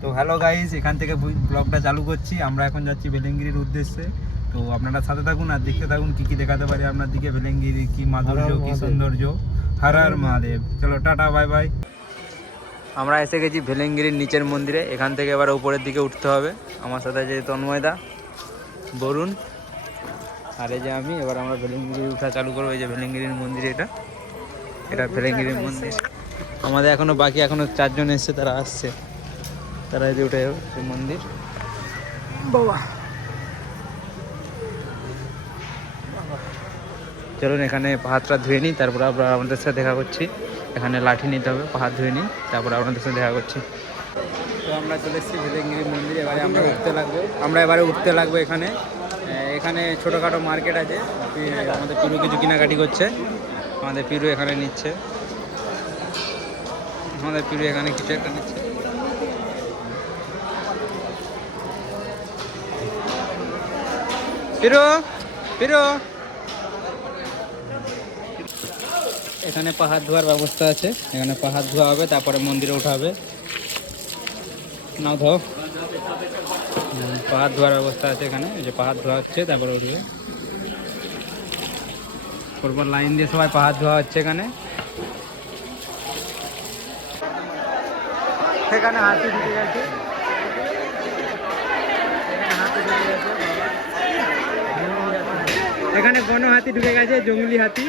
তো hello guys, এখান থেকে ব্লগটা চালু করছি। আমরা এখন যাচ্ছি ভেলেঙ্গিরির উদ্দেশ্যে। তো আপনারা সাথে থাকুন আর দেখতে থাকুন কি কি দেখাতে পারি আপনার দিকে ভেলেঙ্গিরি, কি মাধুর্য, কি সৌন্দর্য। হর হর মহাদেব। চলো টাটা, বাই বাই। আমরা এসে গেছি ভেলেঙ্গিরির নিচের মন্দিরে। এখান থেকে এবার উপরের দিকে উঠতে হবে। আমার সাথে যে তন্ময়দা, বরুণ আর এই যে আমি। এবার আমরা ভেলেঙ্গিরি উঠা চালু করবো। এই যে ভেলেঙ্গিরির মন্দির, এটা ভেলেঙ্গিরির মন্দির। আমাদের এখনো বাকি, এখনো 4 জন এসছে, তারা আসছে। তারা এই যে উঠে যাবে মন্দির। বাবা চলুন এখানে পাহাড়টা ধুয়ে নিই, তারপর আমরা আপনাদের সাথে দেখা করছি। এখানে লাঠি নিতে হবে, পাহাড় ধুয়ে নিই, তারপর আপনাদের সাথে দেখা করছি। তো আমরা চলে এসেছি ভেলেঙ্গিরি মন্দির। এবারে এবারে উঠতে লাগবো এখানে। এখানে ছোটোখাটো মার্কেট আছে। আমাদের পিরু কিছু কেনাকাটি করছে। আমাদের পিরু এখানে নিচ্ছে, কিছু একটা নিচ্ছে। পিরু পিরু এখানে পাহাড় ধোয়ার ব্যবস্থা আছে। এখানে পাহাড় ধোয়া হবে, তারপরে মন্দিরে ওঠা হবে। নাও ধো। পাহাড় ধোয়ার ব্যবস্থা আছে এখানে। এই যে পাহাড় ধোয়া হচ্ছে, তারপরে উঠবে। পরপর লাইন দিয়ে সবাই পাহাড় ধোয়া হচ্ছে এখানে। সেখানে হাতি ঢুকে গেছে। এখানে বন হাতি ঢুকে গেছে, জঙ্গলি হাতি।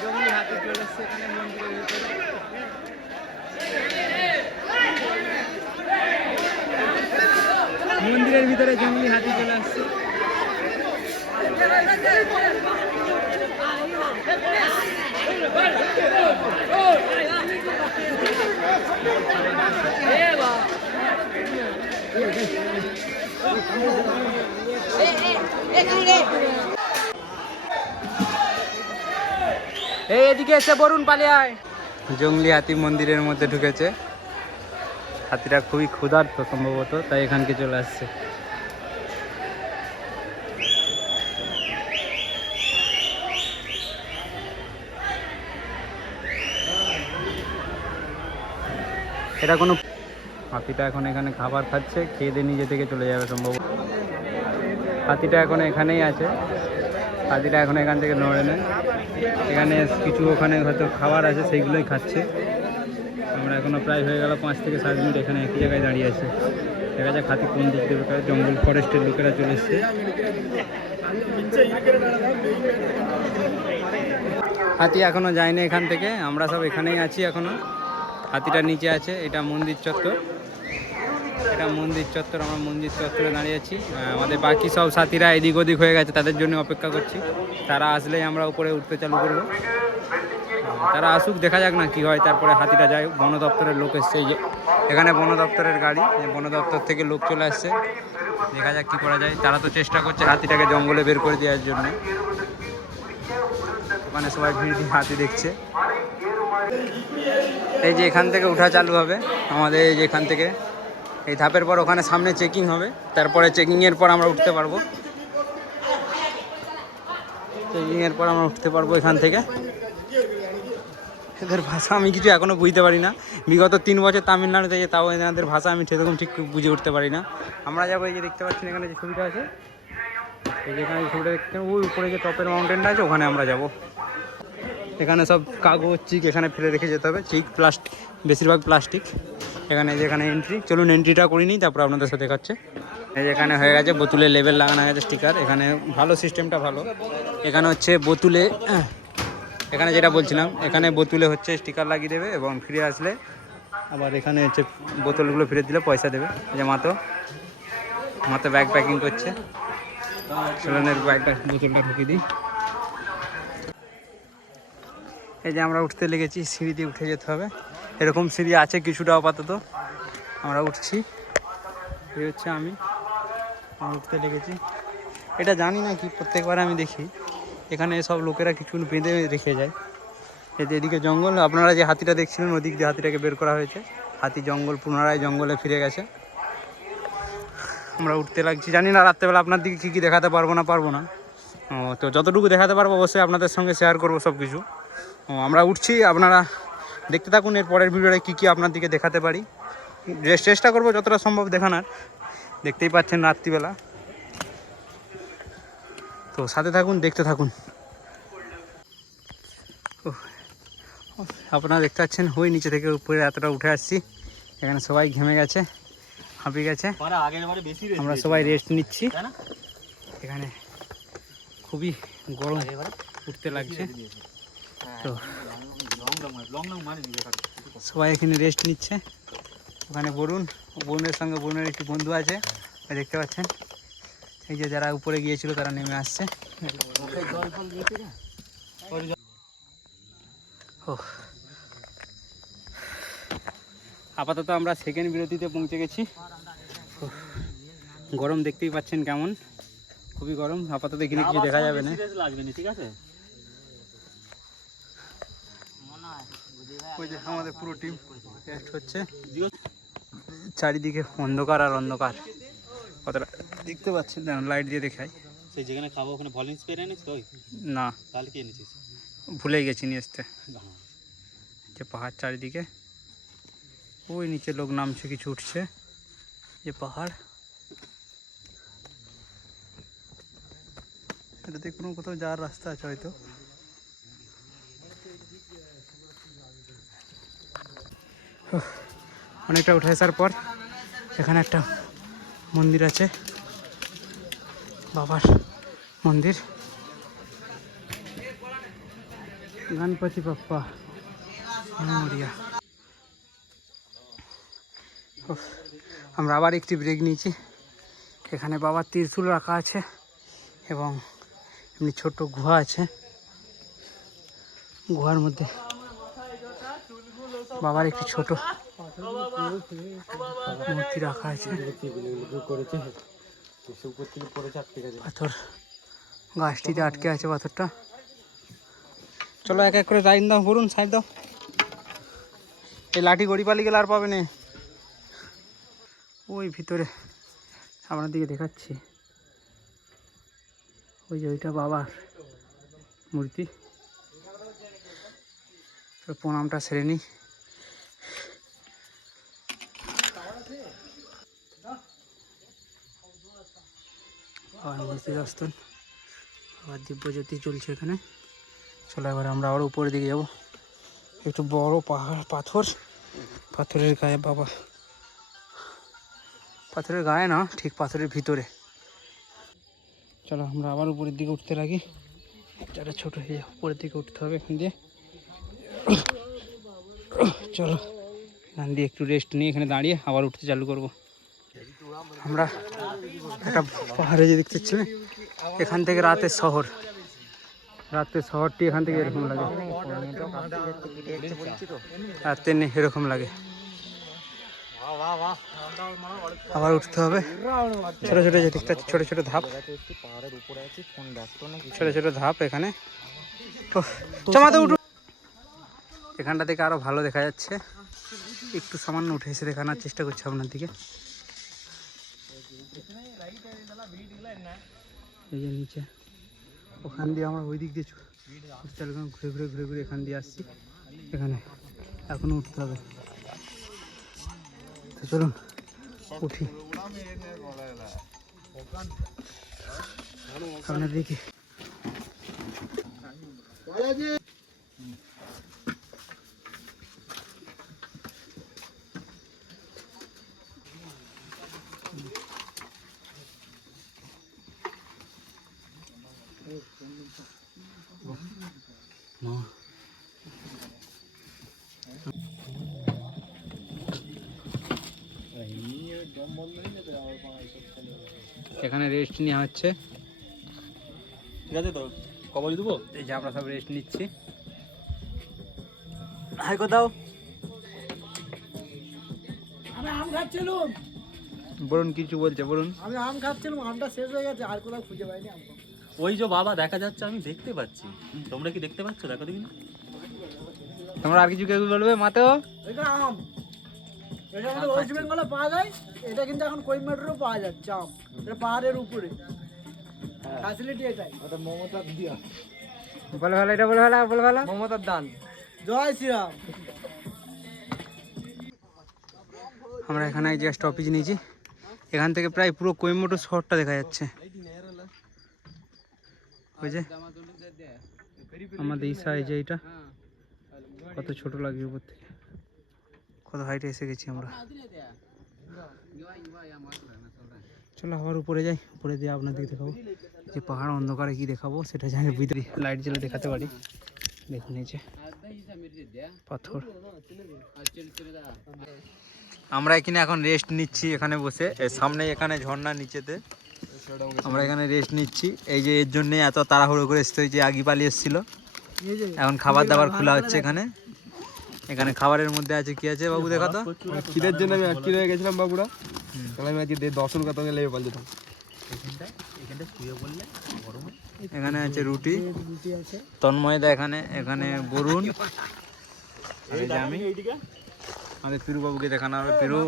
জঙ্গলি হাতি চলে এসছে এখানে মন্দিরের ভিতরে। মন্দিরের ভিতরে জঙ্গলি হাতি চলে আসছে। এদিকে এসে বরুণ পালিয়ে আয়। জঙ্গলি হাতি মন্দিরের মধ্যে ঢুকেছে। হাতিটা খুবই ক্ষুধার্ত সম্ভবত, তাই এখানকে চলে আসছে। এটা কোনো হাতিটা এখন এখানে খাবার খাচ্ছে, খেয়ে দিয়ে নিজে থেকে চলে যাবে সম্ভবত। হাতিটা এখন এখানেই আছে। হাতিটা এখন এখান থেকে নড়ে নেয়। এখানে কিছু ওখানে হয়তো খাবার আছে, সেইগুলোই খাচ্ছে। আমরা এখনো প্রায় হয়ে গেল 5 থেকে 7 মিনিট এখানে একই জায়গায় দাঁড়িয়ে আছি। দেখা যাক হাতি কোন দিক দেবে। জঙ্গল ফরেস্টের লোকেরা চলে এসছে। হাতি এখনো যায়নি এখান থেকে। আমরা সব এখানেই আছি এখনো। হাতিটা নিচে আছে। এটা মন্দির চত্বর। আমরা মন্দির চত্বরে দাঁড়িয়ে আছি। আমাদের বাকি সব সাথীরা এদিক ওদিক হয়ে গেছে, তাদের জন্য অপেক্ষা করছি। তারা আসলেই আমরা উপরে উঠতে চালু করবো। তারা আসুক, দেখা যাক না কি হয়। তারপরে হাতিটা যায়। বন দপ্তরের লোক এসছে। এখানে বন দপ্তরের গাড়ি, বন দপ্তর থেকে লোক চলে আসছে। দেখা যাক কি করা যায়। তারা তো চেষ্টা করছে হাতিটাকে জঙ্গলে বের করে দেওয়ার জন্য। ওখানে সবাই ভিড় দিয়ে হাতি দেখছে। এই যে এখান থেকে উঠা চালু হবে আমাদের। এই যে এখান থেকে এই ধাপের পর ওখানে সামনে চেকিং হবে। তারপরে চেকিংয়ের পর আমরা উঠতে পারবো। এখান থেকে। এদের ভাষা আমি কিছু এখনও বুঝতে পারি না। বিগত 3 বছর তামিলনাড়ু থেকে, তাও এনাদের ভাষা আমি সেরকম ঠিক বুঝে উঠতে পারি না। আমরা যাবো এই যে দেখতে পাচ্ছেন এখানে যে ছবিটা আছে, এই যে এখানে ছবিটা দেখতে, ওই উপরে যে টপের মাউন্টেনটা আছে, ওখানে আমরা যাব। এখানে সব কাগজ চিক এখানে ফেলে রেখে যেতে হবে। চিক, প্লাস্টিক, বেশিরভাগ প্লাস্টিক। যেখানে এন্ট্রি, চলুন এন্ট্রিটা করে নিই, তারপর আপনাদের সাথে দেখাচ্ছে। এই যেখানে হয়ে গেছে, বোতলে লেবেল লাগানো গেছে, স্টিকার। এখানে ভালো, সিস্টেমটা ভালো। এখানে হচ্ছে বোতলে, এখানে যেটা বলছিলাম, এখানে বোতলে হচ্ছে স্টিকার লাগিয়ে দেবে এবং ফিরে আসলে আবার এখানে হচ্ছে বোতলগুলো ফিরে দিলে পয়সা দেবে। যে মাতো ব্যাগ প্যাকিং করছে। সেলুনের ব্যাগটা, বোতলটা ঢুকিয়ে দিই। এই যে আমরা উঠতে লেগেছি, সিঁড়ি দিয়ে উঠে যেতে হবে। এরকম সিঁড়ি আছে কিছুটা আপাতত। আমরা উঠছি। এই হচ্ছে আমি উঠতে লেগেছি। এটা জানি না কি, প্রত্যেকবার আমি দেখি এখানে সব লোকেরা কিছু বেঁধে রেখে যায়। এদিকে জঙ্গল। আপনারা যে হাতিটা দেখছিলেন, ওদিক দিয়ে হাতিটাকে বের করা হয়েছে। হাতি পুনরায় জঙ্গলে ফিরে গেছে। আমরা উঠতে লাগছি। জানি না রাত্রেবেলা আপনার দিকে কী দেখাতে পারবো না। তো যতটুকু দেখাতে পারবো অবশ্যই আপনাদের সঙ্গে শেয়ার করবো সব কিছু। ও আমরা উঠছি, আপনারা দেখতে থাকুন এর পরের ভিডিওতে কী কী আপনার দিকে দেখাতে পারি। চেষ্টা করবো যতটা সম্ভব দেখানোর। দেখতেই পাচ্ছেন রাত্রিবেলা, তো সাথে থাকুন, দেখতে থাকুন। আপনারা দেখতে পাচ্ছেন ওই নিচে থেকে উপরে এতটা উঠে আসছি। এখানে সবাই ঘেমে গেছে, হাঁপিয়ে গেছে, আমরা সবাই রেস্ট নিচ্ছি। এখানে খুবই গরম উঠতে লাগছে, তো সবাই এখানে রেস্ট নিচ্ছে। ওখানে বরুণের সঙ্গে বরুণের একটি বন্ধু আছে, দেখতে পাচ্ছেন। এই যে যারা উপরে গিয়েছিল তারা নেমে আসছে। ও আপাতত আমরা সেকেন্ড বিরতিতে পৌঁছে গেছি। গরম দেখতেই পাচ্ছেন কেমন, খুবই গরম। আপাতত এখানে কিছু দেখা যাবে না, ঠিক আছে। ওই যে আমাদের পুরো টিম রেস্ট হচ্ছে। চারিদিকে অন্ধকার আর অন্ধকার, কতটা দেখতে পাচ্ছেন লাইট দিয়ে দেখাই। সেই যেখানে খাবো ওখানে ভলিং স্প্রে এনেছিস তো? না, তাহলে কি এনেছিস? ভুলে গেছি নিয়ে আসতে। যে পাহাড় চারিদিকে, ওই নিচে লোক নামছে, কিছু উঠছে। যে পাহাড়, এটাতে কোনো কোথাও যাওয়ার রাস্তা আছে হয়তো। অনেকটা উঠে আসার পর এখানে একটা মন্দির আছে, বাবার মন্দির, গণপতি বাপ্পা মরিয়া। আমরা আবার একটি ব্রেক নিয়েছি। এখানে বাবার ত্রিশূল রাখা আছে এবং এমনি ছোট্ট গুহা আছে। গুহার মধ্যে বাবার একটি ছোট মূর্তি রাখা আছে। পাথর গাছটিতে আটকে আছে পাথরটা। চলো এক এক করে লাইন দাও, বলুন সাইড দাও। এই লাঠি গড়ি পালি গেলে আর পাবে না। ওই ভিতরে আপনার দিকে দেখাচ্ছি, ওই যে ওইটা বাবার মূর্তি। প্রণামটা সেরে নিই। আবার মূর্তি দর্শন, আবার দিব্যজ্যোতি চলছে এখানে। চলো এবার আমরা আরও উপরের দিকে যাবো। একটু বড় পাহাড়, পাথরের গায়ে বাবা, পাথরের গায়ে না, ঠিক পাথরের ভিতরে। চলো আমরা আবার উপরের দিকে উঠতে লাগি। যারা ছোট হয়ে যায় উপরের দিকে উঠতে হবে এখান দিয়ে। চলো এখান দিয়ে একটু রেস্ট নিয়ে এখানে দাঁড়িয়ে আবার উঠতে চালু করব। আমরা একটা পাহাড়ে যে দেখতে পাচ্ছি, এখান থেকে রাতের শহরটি এখান থেকে এরকম লাগে, রাতে এরকম লাগে। আবার উঠতে হবে। ছোট ছোট যে দেখতে পাচ্ছি, ছোট ছোট ধাপ, ছোট ছোট ধাপ এখানে। এখানটা থেকে আরো ভালো দেখা যাচ্ছে। একটু সামান্য উঠে এসে দেখানোর চেষ্টা করছি আপনার দিকে। এই যে নিচে, ওখান দিয়ে আমরা ওই দিক দিয়ে ঘুরে ঘুরে ঘুরে ঘুরে এখান দিয়ে আসছি। এখানে এখনো উঠতে হবে, তো চলুন উঠি আপনার দিকে। এখানে রেস্ট নেওয়া হচ্ছে, ঠিক আছে তো? কবল দেবো? এই যে আমরা সব রেস্ট নিচ্ছি। হাই কোথাও আমি আম খাচ্ছিলাম। বলুন, কিছু বলছে বলুন। আমি আম খাচ্ছিলাম, আমটা শেষ হয়ে গেছে, আর কোথাও খুঁজে পাইনি আম। ওই যে বাবা দেখা যাচ্ছে, আমি দেখতে পাচ্ছি। তোমরা কি দেখতে পাচ্ছ? দেখো দেখি না। তোমরা আর কিছু কেউ বলবে মাতেও? এটা আম, এটা আমাদের ওয়েস্ট বেঙ্গলে পাওয়া যায়। এটা কিন্তু এখন কোয়েম্বাটোরেও পাওয়া যাচ্ছে আম। এটা পাহাড়ের উপরে, ফ্যাসিলিটি এটাই। বলে ভালো, এটা বলে ভালো, বলে ভালো। মমতার দান। জয় শ্রীরাম। আমরা এখানে এক জায়গায় স্টপেজ নিয়েছি, এখান থেকে প্রায় পুরো কোয়েম্বাটুর শহরটা দেখা যাচ্ছে। ওই যে আমাদের ইসা, এই যে এটা কত ছোট লাগছে উপর থেকে, কত হাইটে এসে গেছি আমরা। চলো আবার উপরে যাই, উপরে দিয়ে আপনাদেরকে দেখাবো যে পাহাড় অন্ধকারে কি দেখাবো সেটা জানি, ভিতরে লাইট জ্বেলে দেখাতে পারি। দেখুন নিচে পাথর। আমরা এখানে এখন রেস্ট নিচ্ছি, এখানে বসে সামনে এখানে ঝর্ণা নিচেতে আমরা এখানে রেস্ট নিচ্ছি। এই যে এর জন্য এত তাড়াহুড়ো করে আসতে হয়েছে, আগি পালিয়ে এসেছিল। এখন খাবার দাবার খোলা হচ্ছে এখানে। এখানে খাবারের মধ্যে আছে কি আছে বাবু দেখা তো? খিদের জন্য আমি আটকে রয়ে গেছিলাম বাবুরা, তাহলে আমি আজকে দর্শন করতে লেগে পাল যেতাম। এখানে আছে রুটি, তন্ময়দা এখানে, এখানে বরুণ, আর এই যে আমি। আমাদের পিরু বাবুকে দেখানো হবে, পিরু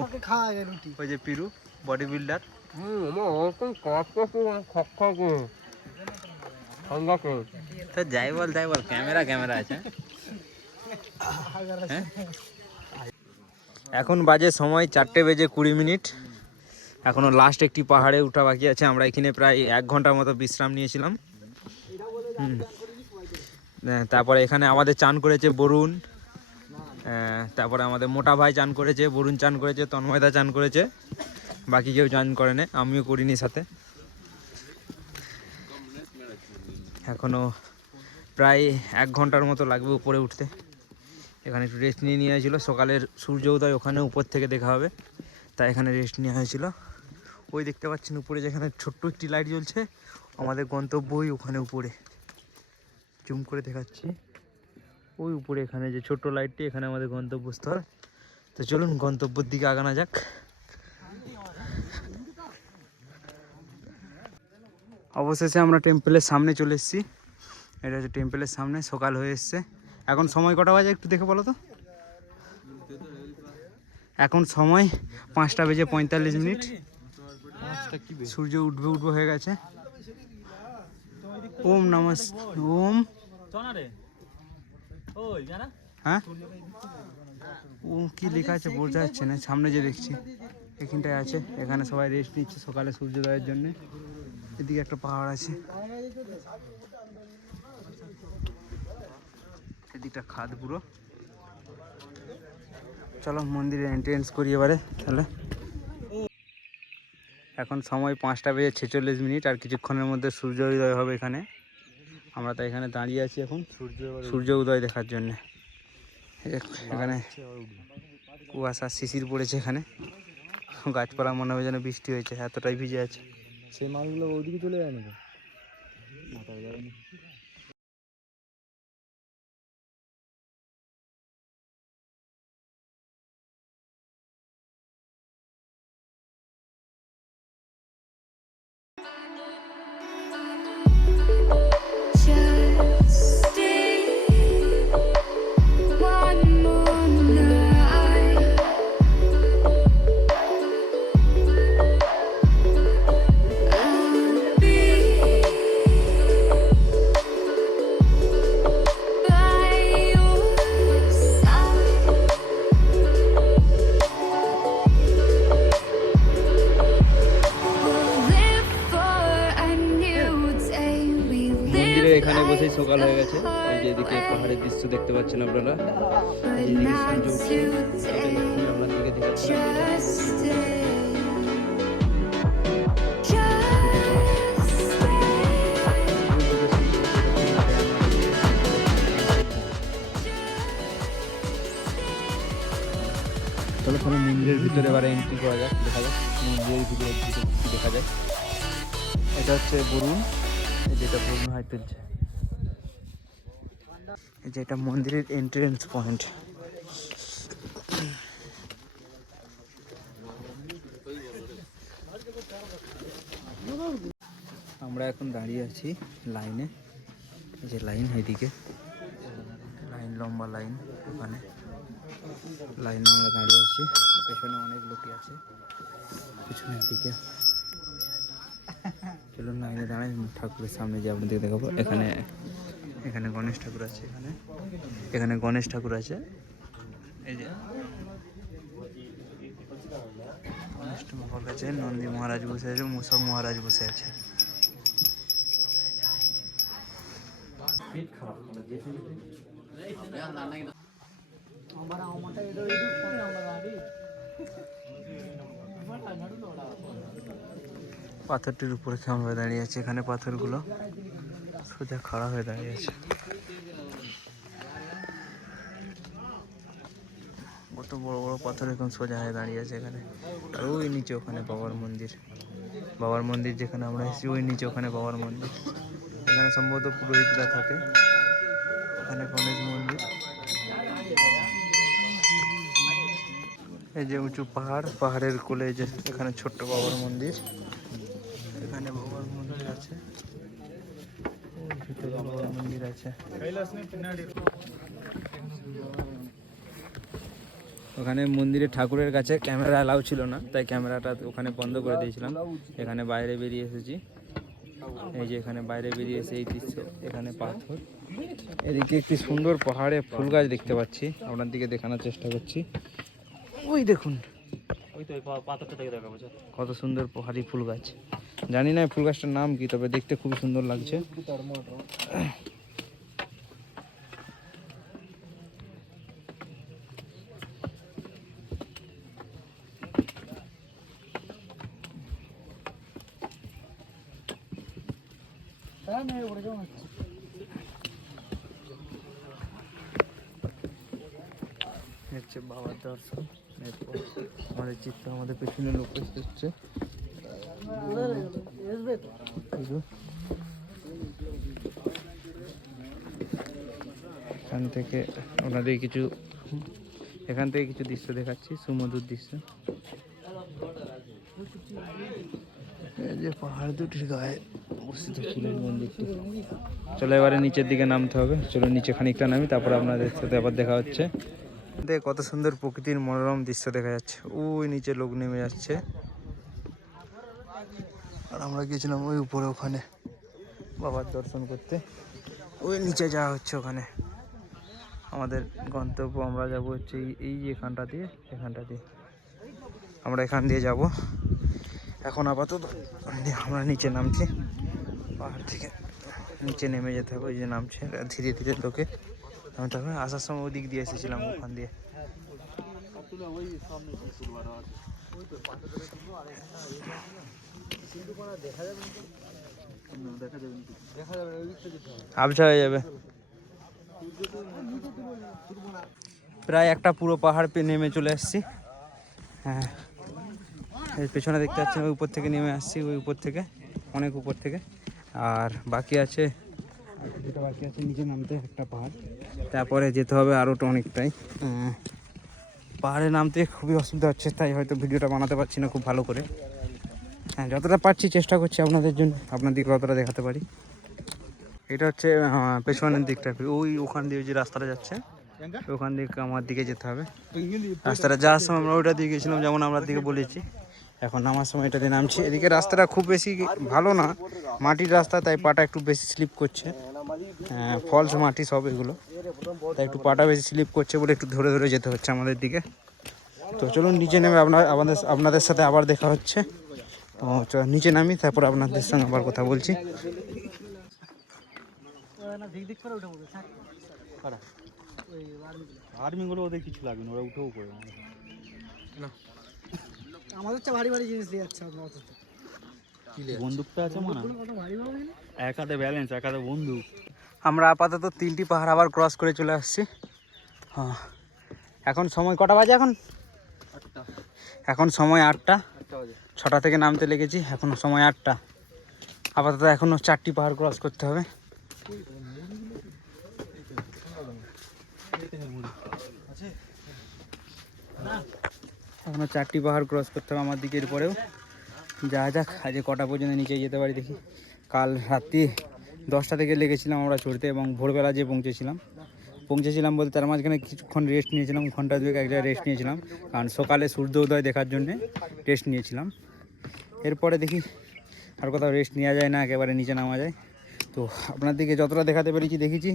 ওই যে পিরু বডি বিল্ডার। তো যাই বল ক্যামেরা ক্যামেরা আছে। হ্যাঁ? এখন বাজে সময় 4:20 এখনো লাস্ট একটি পাহাড়ে উঠা বাকি আছে। আমরা এখানে প্রায় 1 ঘন্টার মতো বিশ্রাম নিয়েছিলাম। তারপরে এখানে আমাদের চান করেছে বরুণ, তারপরে আমাদের মোটা ভাই চান করেছে, বরুণ চান করেছে, তন্ময়দা চান করেছে, বাকি কেউ চান করে না, আমিও করিনি সাথে। এখনো প্রায় 1 ঘন্টার মতো লাগবে উপরে উঠতে। এখানে একটু রেস্ট নিয়ে হয়েছিল, সকালের সূর্য উদয় ওখানে উপর থেকে দেখা হবে, তাই এখানে রেস্ট নেওয়া হয়েছিল। ওই দেখতে পাচ্ছেন উপরে যেখানে ছোট্ট একটি লাইট জ্বলছে, আমাদের গন্তব্যই ওখানে উপরে, জুম করে দেখাচ্ছি ওই উপরে, এখানে যে ছোট্ট লাইটটি, এখানে আমাদের গন্তব্যস্থল। তো চলুন গন্তব্যের দিকে আগানো যাক। অবশেষে আমরা টেম্পলের সামনে চলে এসেছি। এটা হচ্ছে টেম্পলের সামনে, সকাল হয়ে এসছে। এখন সময় কটা বাজে একটু দেখে বলো তো? এখন সময় 5:45। সূর্য উঠবে হয়ে গেছে। ওম নমঃ ওম। হ্যাঁ ও কি লেখা আছে বোঝা যাচ্ছে না, সামনে যে দেখছি এখানটায় আছে। এখানে সবাই রেস্ট নিচ্ছে সকালে সূর্যোদয়ের জন্য। এদিকে একটা পাহাড় আছে, এদিকটা খাদ পুরো। চলো মন্দিরে এন্ট্রেন্স করি এবারে তাহলে। এখন সময় 5:46, আর কিছুক্ষণের মধ্যে সূর্য উদয় হবে এখানে। আমরা তো এখানে দাঁড়িয়ে আছি এখন সূর্য উদয় দেখার জন্য। এখানে কুয়াশা শিশির পড়েছে, এখানে গাছপালা মনে হবে যেন বৃষ্টি হয়েছে, এতটাই ভিজে আছে। সেই মালগুলো ওইদিকে চলে যায় না? এখানে বসেই সকাল হয়ে গেছে। এই যে এদিকে পাহাড়ের দৃশ্য দেখতে পাচ্ছেন আপনারা, এইদিকে সূর্য উঠছে, আপনার দিকে দেখাচ্ছি। চলো তাহলে মন্দিরের ভিতরে এবারে এন্ট্রি করা যাক, দেখা যাক মন্দিরের ভিতরে কি দেখা যায়। এটা হচ্ছে বরুণ, যেটা বরুণ হাই তুলছে। এই যে এটা মন্দিরের এন্ট্রেন্স পয়েন্ট। আমরা এখন দাঁড়িয়ে আছি লাইনে, যে লাইন এইদিকে লাইন, লম্বা লাইন, ওখানে লাইনে আমরা দাঁড়িয়ে আছি। পেছনে অনেক লোকই আছে পিছনের দিকে। চলুন লাইনে দাঁড়াই, ঠাকুরের সামনে যে আপনাদের দেখাবো। এখানে এখানে গণেশ ঠাকুর আছে, এখানে গণেশ ঠাকুর আছে, এই যে গণেশ ঠাকুর আছে, নন্দী মহারাজ বসে আছে, মূষক মহারাজ বসে আছে। পাথরটির উপরে কেমন হয়ে দাঁড়িয়ে আছে, এখানে পাথরগুলো সোজা খাড়া হয়ে দাঁড়িয়ে আছে। কত বড় বড় পাথর এখন সোজা হয়ে দাঁড়িয়ে আছে এখানে। আর ওই নিচে ওখানে বাবার মন্দির, বাবার মন্দির যেখানে আমরা এসেছি ওই নিচে ওখানে বাবার মন্দির। এখানে সম্ভবত পুরোহিতরা থাকে। ওখানে গণেশ মন্দির, এই যে উঁচু পাহাড়, পাহাড়ের কোলে যে এখানে ছোট্ট বাবার মন্দির, এখানে বাবার মন্দির আছে, ওই ভিতরে বাবার মন্দির আছে। ওখানে মন্দিরে ঠাকুরের কাছে ক্যামেরা অ্যালাউ ছিল না, তাই ক্যামেরাটা ওখানে বন্ধ করে দিয়েছিলাম। এখানে বাইরে বেরিয়ে এসেছি, এই যে এখানে বাইরে বেরিয়ে এসে এই দৃশ্য, এখানে পাথর, এদিকে একটি সুন্দর পাহাড়ে ফুল গাছ দেখতে পাচ্ছি, আপনার দিকে দেখানোর চেষ্টা করছি। ওই দেখুন, ওই তো ওই পাথরটা থেকে দেখাবো। কত সুন্দর পাহাড়ি ফুল গাছ। জানি না ফুল গাছটার নাম কি, তবে দেখতে খুব সুন্দর লাগছে। হচ্ছে বাবার দর্শন। এরপর আমাদের চিত্র, আমাদের পেছনে লোক এসছে। এখান থেকে ওনাদের কিছু, এখান থেকে কিছু দৃশ্য দেখাচ্ছি, সুমধুর দৃশ্য। এই যে পাহাড় দুটির গায়ে অবস্থিত ফুলের মন্দিরটি। চলো এবারে নিচের দিকে নামতে হবে, চলো নিচে খানিকটা নামি, তারপরে আপনাদের সাথে আবার দেখা হচ্ছে। কত সুন্দর প্রকৃতির মনোরম দৃশ্য দেখা যাচ্ছে, ওই নিচে লোক নেমে যাচ্ছে। আর আমরা গিয়েছিলাম ওই উপরে, ওখানে বাবার দর্শন করতে। ওই নিচে যাওয়া হচ্ছে, ওখানে আমাদের গন্তব্য। আমরা যাব হচ্ছে এই যে এখানটা দিয়ে, এখানটা দিয়ে আমরা এখান দিয়ে যাব। এখন আপাতত আমরা নিচে নামছি, পাহাড় থেকে নিচে নেমে যেতে হবে। ওই যে নামছে, ধীরে ধীরে লোকে নামতে হবে। আসার সময় ওই দিক দিয়ে এসেছিলাম, ওখান দিয়ে। আবছা হয়ে যাবে, প্রায় একটা পুরো পাহাড় নেমে চলে আসছি। হ্যাঁ, এর পেছনে দেখতে পাচ্ছি ওই উপর থেকে নেমে আসছি, ওই উপর থেকে, অনেক উপর থেকে। আর বাকি আছে, যেটা বাকি আছে নিচে নামতে একটা পাহাড়, তারপরে যেতে হবে আরও অনেকটাই। পাহাড়ে নামতে খুবই অসুবিধা হচ্ছে, তাই হয়তো ভিডিওটা বানাতে পারছি না খুব ভালো করে। হ্যাঁ, যতটা পারছি চেষ্টা করছি আপনাদের জন্য, আপনাদের কতটা দেখাতে পারি। এটা হচ্ছে পেছনের দিকটা, ওই ওখান দিয়ে যে রাস্তাটা যাচ্ছে, ওখান দিয়ে আমার দিকে যেতে হবে। রাস্তাটা যাওয়ার সময় আমরা ওইটা দিয়ে গেছিলাম, যেমন আমরা দিকে বলেছি। এখন নামার সময় এটা দিয়ে নামছি। এদিকে রাস্তাটা খুব বেশি ভালো না, মাটির রাস্তা, তাই পাটা একটু বেশি স্লিপ করছে। ফলস মাটি সব এগুলো, তাই একটু পাটা বেশি স্লিপ করছে বলে একটু ধরে ধরে যেতে হচ্ছে আমাদের দিকে। তো চলুন নিচে নেমে আপনাদের সাথে আবার দেখা হচ্ছে। তো নিচে নামি, তারপর আপনাদের সঙ্গে আবার কথা বলছি। আর্মিগুলো ওদের কিছু লাগবে না, ওরা উঠেও পড়ে আমাদের তো ভারী ভারী জিনিস দিয়ে যাচ্ছে। বন্দুকটা আছে মনে হয়, এক হাতে ব্যালেন্স, এক হাতে বন্দুক। আমরা আপাতত 3টি পাহাড় আবার ক্রস করে চলে আসছি। হ্যাঁ, এখন সময় কটা বাজে? এখন সময় 8টা। 6টা থেকে নামতে লেগেছি, এখন সময় 8টা। আপাতত এখনও 4টি পাহাড় ক্রস করতে হবে। এখনও 4টি পাহাড় ক্রস করতে হবে আমার দিকের পরেও। যা যাক, আজ কটা পর্যন্ত নিচে যেতে পারি দেখি। কাল রাত্রি 10টা থেকে লেগেছিলাম আমরা চড়তে, এবং ভোরবেলা যে পৌঁছেছিলাম বলতে তার মাঝখানে কিছুক্ষণ রেস্ট নিয়েছিলাম, ঘন্টা দুয়েক এক জায়গায় রেস্ট নিয়েছিলাম, কারণ সকালে সূর্য উদয় দেখার জন্যে রেস্ট নিয়েছিলাম। এরপরে দেখি আর কোথাও রেস্ট নেওয়া যায় না, একেবারে নিচে নামা যায়। তো আপনাদেরকে যতটা দেখাতে পেরেছি দেখেছি,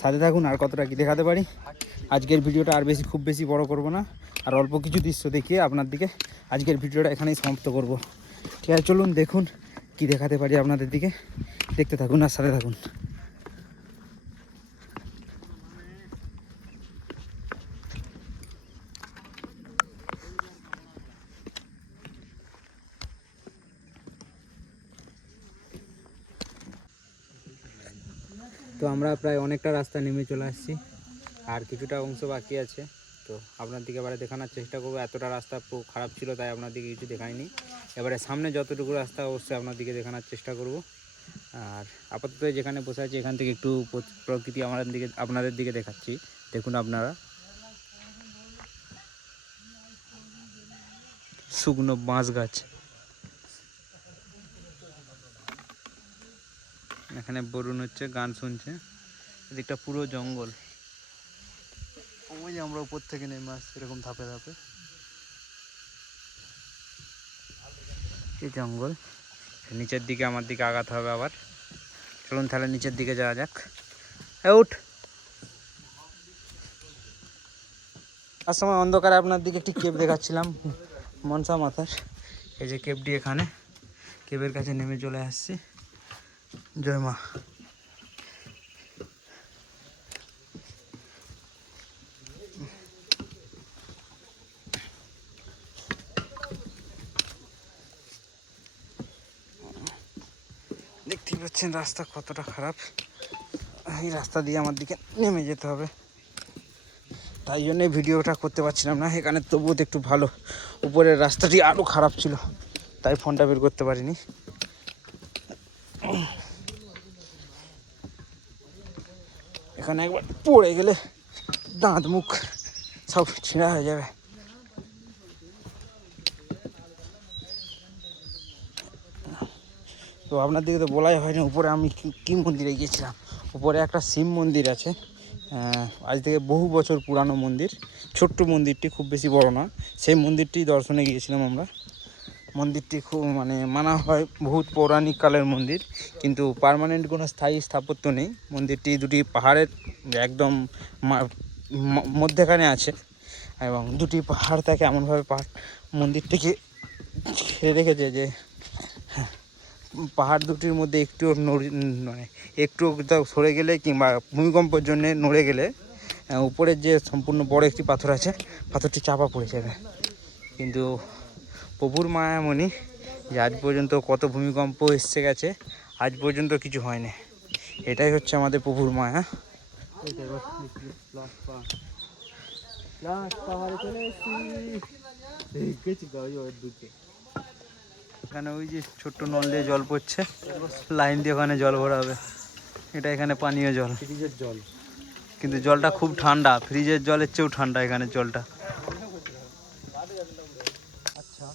সাথে থাকুন আর কতটা কি দেখাতে পারি। আজকের ভিডিওটা আর খুব বেশি বড় করব না, আর অল্প কিছু দৃশ্য দেখিয়ে আপনার দিকে আজকের ভিডিওটা এখানেই সমাপ্ত করব। ঠিক আছে, চলুন দেখুন কি দেখাতে পারি আপনাদের দিকে, দেখতে থাকুন আর সাথে থাকুন। তো আমরা প্রায় অনেকটা রাস্তা নেমে চলে আসছি, আর কিছুটা অংশ বাকি আছে। তো আপনার দিকে এবারে দেখানোর চেষ্টা করবো। এতটা রাস্তা খারাপ ছিল তাই আপনার দিকে কিছু দেখায়নি। এবারে সামনে যতটুকু রাস্তা অবশ্যই আপনার দিকে দেখানোর চেষ্টা করব। আর আপাতত যেখানে বসে আছি এখান থেকে একটু প্রকৃতি আপনাদের দিকে দেখাচ্ছি, দেখুন আপনারা। শুকনো বাঁশ গাছ, এখানে বরুণ হচ্ছে, গান শুনছে। এদিকটা পুরো জঙ্গল, ওই যে আমরা উপর থেকে নেমে আসছি এরকম ধাপে ধাপে। এই জঙ্গল, নিচের দিকে আমার দিকে আগাতে হবে আবার। চলুন তাহলে নিচের দিকে যাওয়া যাক। উঠ। তার সময় অন্ধকারে আপনার দিকে একটি কেপ দেখাচ্ছিলাম মনসা মাথার। এই যে কেপটি, এখানে কেপের কাছে নেমে চলে আসছি। জয় মা। দেখতেই পাচ্ছেন রাস্তা কতটা খারাপ, এই রাস্তা দিয়ে আমার দিকে নেমে যেতে হবে, তাই জন্যে ভিডিওটা করতে পারছিলাম না। এখানে তবুও একটু ভালো, উপরের রাস্তাটি আরও খারাপ ছিল তাই ফোনটা বের করতে পারিনি। এখানে একবার পড়ে গেলে দাঁত মুখ সব ছিঁড়া হয়ে যাবে। তো আপনার দিকে তো বলাই হয়নি উপরে আমি কি মন্দিরে গিয়েছিলাম। উপরে একটা শিব মন্দির আছে, আজ থেকে বহু বছর পুরানো মন্দির। ছোট্ট মন্দিরটি, খুব বেশি বড় না। সেই মন্দিরটি দর্শনে গিয়েছিলাম আমরা। মন্দিরটি খুব মানা হয় বহুত পৌরাণিক কালের মন্দির, কিন্তু পার্মানেন্ট কোনো স্থায়ী স্থাপত্য নেই। মন্দিরটি দুটি পাহাড়ের একদম মধ্যেখানে আছে, এবং দুটি পাহাড় থাকে এমনভাবে মন্দিরটিকে ঘিরে রেখেছে যে পাহাড় দুটির মধ্যে একটু সরে গেলে কিংবা ভূমিকম্পের জন্য নড়ে গেলে উপরের যে সম্পূর্ণ বড় একটি পাথর আছে, পাথরটি চাপা পড়ে যাবে। কিন্তু প্রভুর মায়ামণি যে আজ পর্যন্ত কত ভূমিকম্প এসে গেছে, আজ পর্যন্ত কিছু হয়নি। এটাই হচ্ছে আমাদের প্রভুর মায়া। এখানে ওই যে ছোট্ট নল দিয়ে জল পড়ছে, লাইন দিয়ে ওখানে জল ভরা হবে। এটা এখানে পানীয় জল, ফ্রিজের জল, কিন্তু জলটা খুব ঠান্ডা, ফ্রিজের জলের চেয়েও ঠান্ডা এখানে জলটা। আচ্ছা,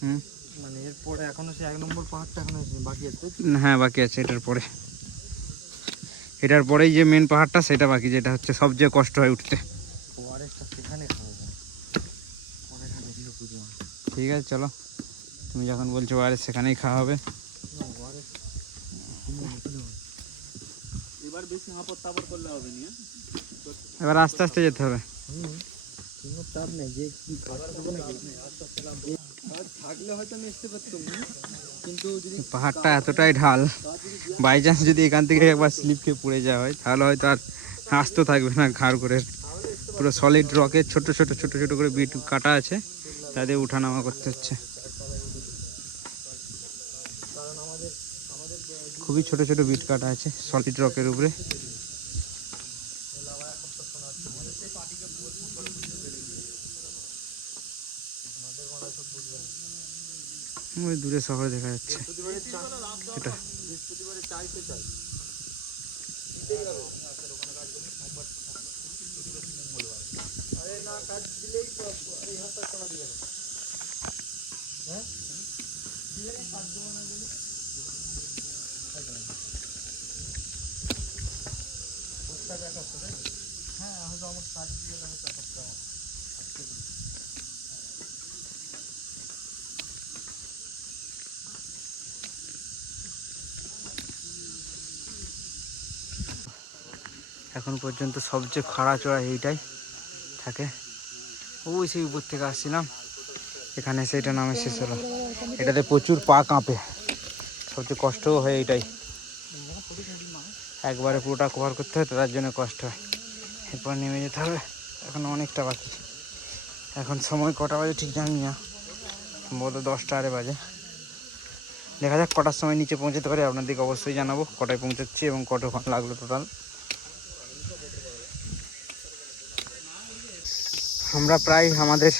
হুম, মানে এরপরে এখনো সে 1 নম্বর পাহাড়টা এখনো বাকি আছে? হ্যাঁ বাকি আছে। এটার পরেই যে মেন পাহাড়টা সেটা বাকি, যেটা হচ্ছে সবচেয়ে কষ্ট হয় উঠতে। আরেকটা সেখানে খাবো, ঠিক আছে চলো, তুমি যখন বলছো আরে সেখানেই খাওয়া হবে। এবার বেশি হাঁপড় তাপড় করলে হবে না। এবার আস্তে আস্তে যেতে হবে। কোনো চাপ নেই যে কি থাকলে হয়তো আমি আসতে পারতাম না, কিন্তু যদি পাহাড়টা এতটাই ঢাল, বাই চান্স যদি এখান থেকে একবার স্লিপ খেয়ে পড়ে যাওয়া হয় তাহলে হয়তো আর আসতে থাকবে না ঘাড় করে। পুরো সলিড রকের ছোট ছোট করে বিট কাটা আছে, তাদের উঠানামা করতে হচ্ছে। খুবই ছোট ছোট বিট কাটা আছে সলিড রকের উপরে। ওই দূরে শহর দেখা যাচ্ছে এটা। এখন পর্যন্ত সবচেয়ে খাড়া চড়া এইটাই থাকে। ওই সেই উপর থেকে আসছিলাম, এখানে সেটা নামে শেষ হলো। এটাতে প্রচুর পা কাঁপে, সবচেয়ে কষ্টও হয় এইটাই, একবারে পুরোটা কভার করতে হয় তো তার জন্য কষ্ট হয়। এরপর নেমে যেতে হবে, এখন অনেকটা বাকি। এখন সময় কটা বাজে ঠিক জানি না, সম্ভবত 10টা আরে বাজে। দেখা যাক কটার সময় নিচে পৌঁছাতে পারি, আপনাদেরকে অবশ্যই জানাবো কটায় পৌঁছাচ্ছি এবং কতক্ষণ লাগলো টোটাল। আমরা প্রায় আমাদের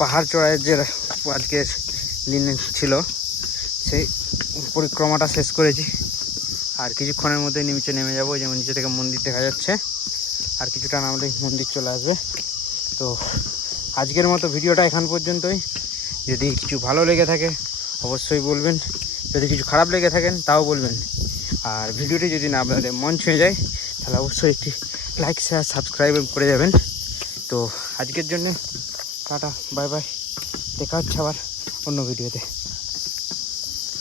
পাহাড় চড়াইয়ের যে আজকের দিন ছিল সেই পরিক্রমাটা শেষ করেছি। আর কিছুক্ষণের মধ্যে নিচে নেমে যাবো, যেমন নিচে থেকে মন্দির দেখা যাচ্ছে, আর কিছুটা নামলেই মন্দির চলে আসবে। তো আজকের মতো ভিডিওটা এখান পর্যন্তই। যদি কিছু ভালো লেগে থাকে অবশ্যই বলবেন, যদি কিছু খারাপ লেগে থাকেন তাও বলবেন। আর ভিডিওটি যদি না আপনাদের মন ছুঁয়ে যায় তাহলে অবশ্যই একটি লাইক শেয়ার সাবস্ক্রাইব করে যাবেন। তো আজকের জন্য টাটা, বাই বাই, দেখা হচ্ছে আবার অন্য ভিডিওতে।